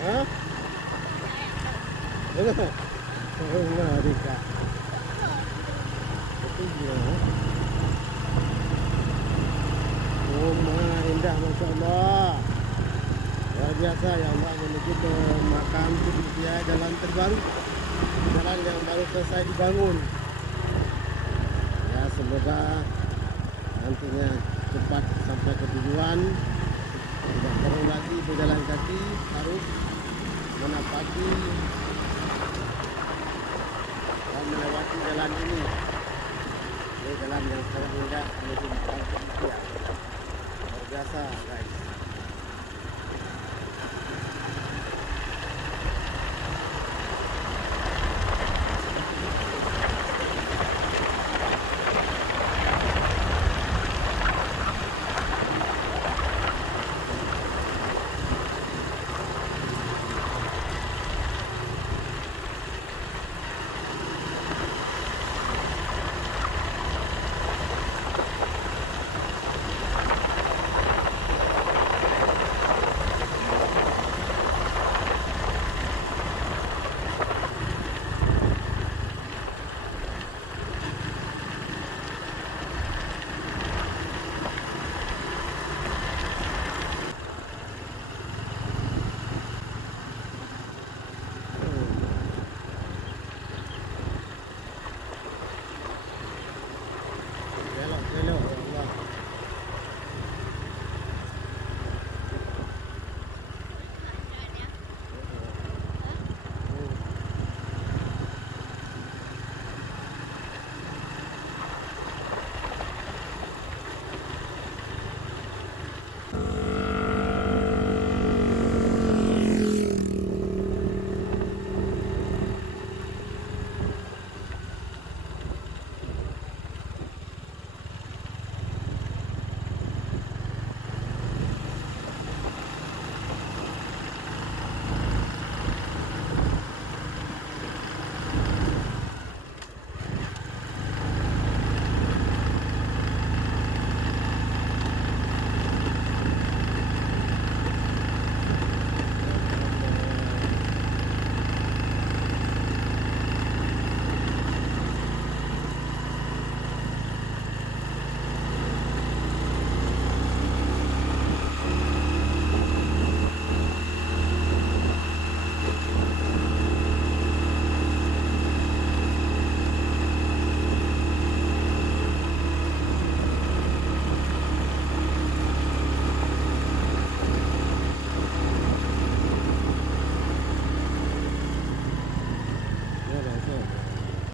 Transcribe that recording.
Hah? Ano? Oo nga, Rika. Ito yun. Oh, mga indah, Masya Allah. Luar biasa ya Allah, menuju ke makam dia jalan terbaru. Jalan yang baru selesai dibangun. Ya, semoga nantinya cepat sampai ke tujuan. Tidak perlu lagi berjalan kaki, harus menapaki dan melewati jalan ini. Ini jalan yang sangat indah menuju makam dia. Luar biasa, guys.